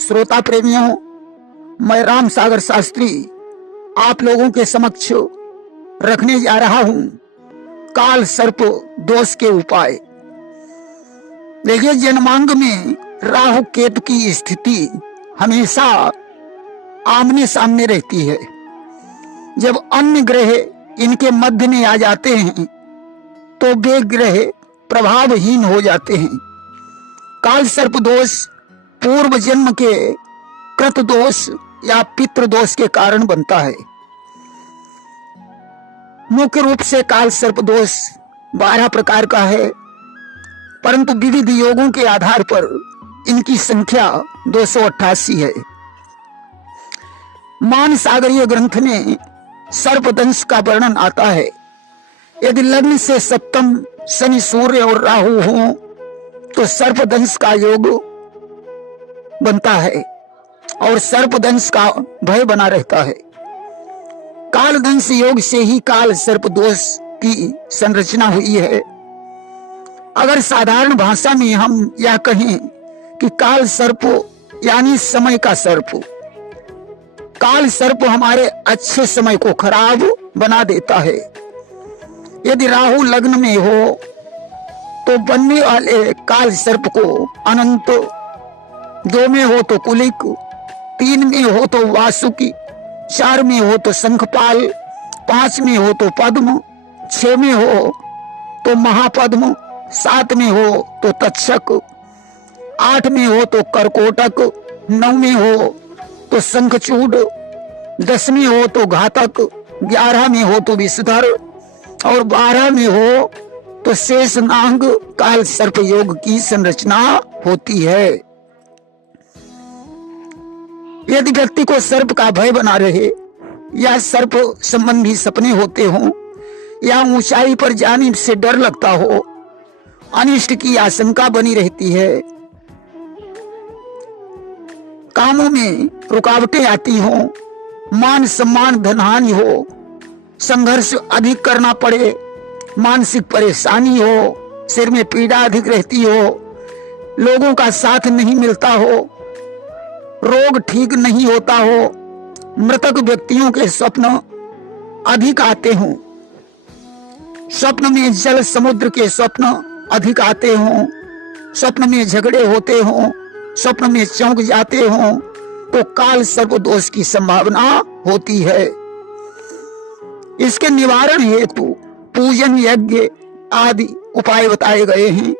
श्रोता प्रेमियों, मैं राम सागर शास्त्री आप लोगों के समक्ष रखने जा रहा हूं काल सर्प दोष के उपाय। देखिए, जन्मांग में राहु केतु की स्थिति हमेशा आमने सामने रहती है। जब अन्य ग्रह इनके मध्य में आ जाते हैं तो वे ग्रह प्रभावहीन हो जाते हैं। काल सर्प दोष पूर्व जन्म के कृत दोष या पितृ दोष के कारण बनता है। मुख्य रूप से काल सर्प दोष 12 प्रकार का है, परंतु विविध योगों के आधार पर इनकी संख्या 288 है। मान सागरीय ग्रंथ में सर्पदंश का वर्णन आता है। यदि लग्न से सप्तम शनि सूर्य और राहु हो तो सर्पदंश का योग बनता है और सर्पदंश का भय बना रहता है। कालदंश योग से ही काल सर्प दोष की संरचना हुई है। अगर साधारण भाषा में हम यह कहें कि काल सर्प यानी समय का सर्प, काल सर्प हमारे अच्छे समय को खराब बना देता है। यदि राहु लग्न में हो तो बनने वाले काल सर्प को अनंत, 2 में हो तो कुलिक, 3 में हो तो वासुकी, 4 में हो तो शंखपाल, 5 में हो तो पद्म, 6 में हो तो महापद्म, 7 में हो तो तक्षक, 8 में हो तो करकोटक, 9 में हो तो शंखचूड, 10 में हो तो घातक, 11 में हो तो विषधर और 12 में हो तो शेष नाग काल सर्प योग की संरचना होती है। यदि व्यक्ति को सर्प का भय बना रहे या सर्प संबंधी सपने होते हों या ऊंचाई पर जाने से डर लगता हो, अनिष्ट की आशंका बनी रहती है, कामों में रुकावटें आती हों, मान सम्मान धनहानि हो, संघर्ष अधिक करना पड़े, मानसिक परेशानी हो, सिर में पीड़ा अधिक रहती हो, लोगों का साथ नहीं मिलता हो, रोग ठीक नहीं होता हो, मृतक व्यक्तियों के स्वप्न अधिक आते हों, स्वप्न में जल समुद्र के स्वप्न अधिक आते हों, स्वप्न में झगड़े होते हों, स्वप्न में चौंक जाते हों, तो काल सर्प दोष की संभावना होती है। इसके निवारण हेतु पूजन यज्ञ आदि उपाय बताए गए हैं।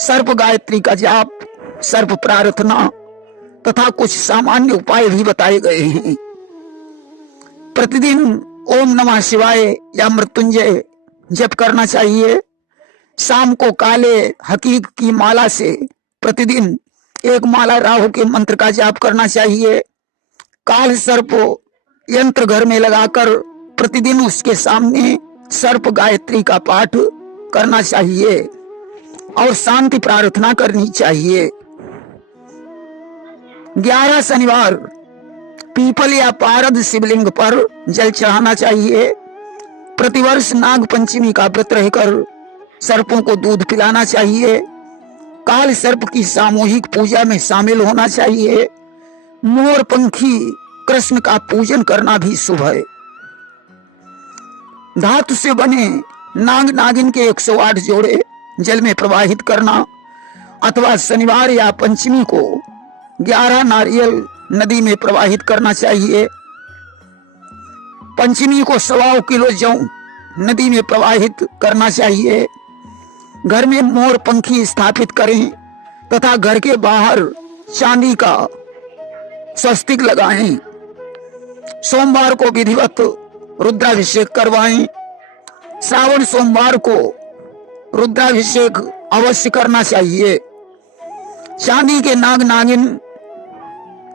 सर्प गायत्री का जाप, सर्प प्रार्थना तथा कुछ सामान्य उपाय भी बताए गए हैं। प्रतिदिन ओम नमः शिवाय या मृत्युंजय जप करना चाहिए। शाम को काले हकीक की माला से प्रतिदिन 1 माला राहु के मंत्र का जाप करना चाहिए। काल सर्प यंत्र घर में लगाकर प्रतिदिन उसके सामने सर्प गायत्री का पाठ करना चाहिए और शांति प्रार्थना करनी चाहिए। 11 शनिवार पीपल या पारद शिवलिंग पर जल चढ़ाना चाहिए। प्रतिवर्ष नाग पंचमी का व्रत रहकर सर्पों को दूध पिलाना चाहिए। काल सर्प की सामूहिक पूजा में शामिल होना चाहिए। मोर पंखी कृष्ण का पूजन करना भी शुभ है। धातु से बने नाग नागिन के 108 जोड़े जल में प्रवाहित करना अथवा शनिवार या पंचमी को 11 नारियल नदी में प्रवाहित करना चाहिए। पंचमी को 1.25 किलो जौ नदी में प्रवाहित करना चाहिए। घर में मोर पंखी स्थापित करें तथा घर के बाहर चांदी का स्वस्तिक लगाएं। सोमवार को विधिवत रुद्राभिषेक करवाएं। श्रावण सोमवार को रुद्राभिषेक अवश्य करना चाहिए। चांदी के नाग नागिन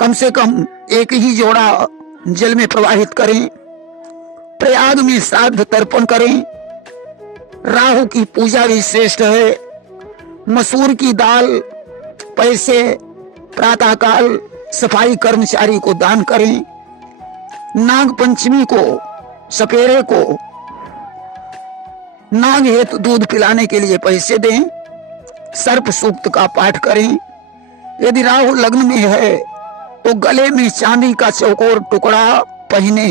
कम से कम 1 ही जोड़ा जल में प्रवाहित करें। प्रयाग में श्राद्ध तर्पण करें। राहु की पूजा भी श्रेष्ठ है। मसूर की दाल, पैसे प्रातःकाल सफाई कर्मचारी को दान करें। नाग पंचमी को सपेरे को नाग हेतु दूध पिलाने के लिए पैसे दें। सर्प सूक्त का पाठ करें। यदि राहु लग्न में है तो गले में चांदी का चौकोर टुकड़ा पहने।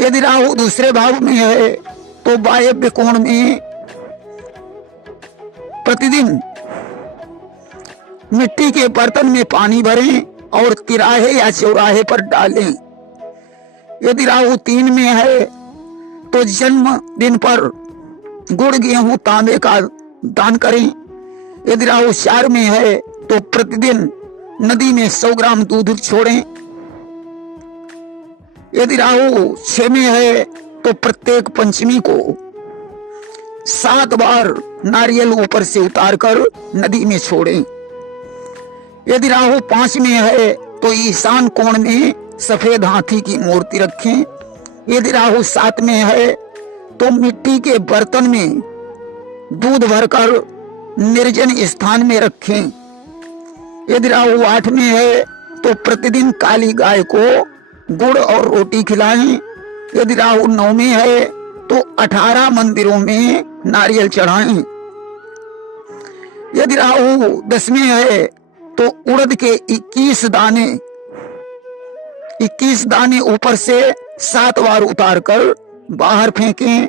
यदि राहु दूसरे भाव में है तो वायव्य कोण में प्रतिदिन मिट्टी के बर्तन में पानी भरें और तिराहे या चौराहे पर डालें। यदि राहु 3 में है तो जन्म दिन पर गुड़ गेहूं तांबे का दान करें। यदि राहु 4 में है तो प्रतिदिन नदी में 100 ग्राम दूध छोड़ें। यदि राहु 6 में है तो प्रत्येक पंचमी को 7 बार नारियल ऊपर से उतारकर नदी में छोड़ें। यदि राहु 5 में है तो ईशान कोण में सफेद हाथी की मूर्ति रखें। यदि राहु 7 में है तो मिट्टी के बर्तन में दूध भरकर निर्जन स्थान में रखें। यदि राहु 8 में है तो प्रतिदिन काली गाय को गुड़ और रोटी खिलाएं। यदि राहु 9 में है तो 18 मंदिरों में नारियल चढ़ाएं। यदि राहु 10 में है तो उड़द के 21 दाने ऊपर से 7 बार उतारकर बाहर फेंकें।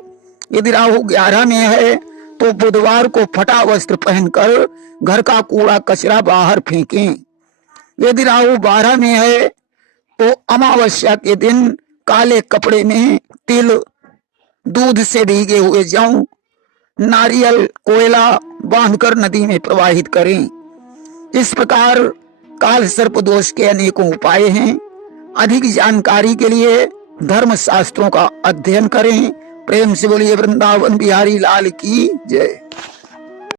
यदि राहु 11 में है तो बुधवार को फटा वस्त्र पहनकर घर का कूड़ा कचरा बाहर फेंकें। यदि राहु 12 में है तो अमावस्या के दिन काले कपड़े में तिल, दूध से भीगे हुए जौ, नारियल, कोयला बांधकर नदी में प्रवाहित करें। इस प्रकार काल सर्प दोष के अनेकों उपाय हैं। अधिक जानकारी के लिए धर्म शास्त्रों का अध्ययन करें। प्रेम से बोलिए वृंदावन बिहारी लाल की जय।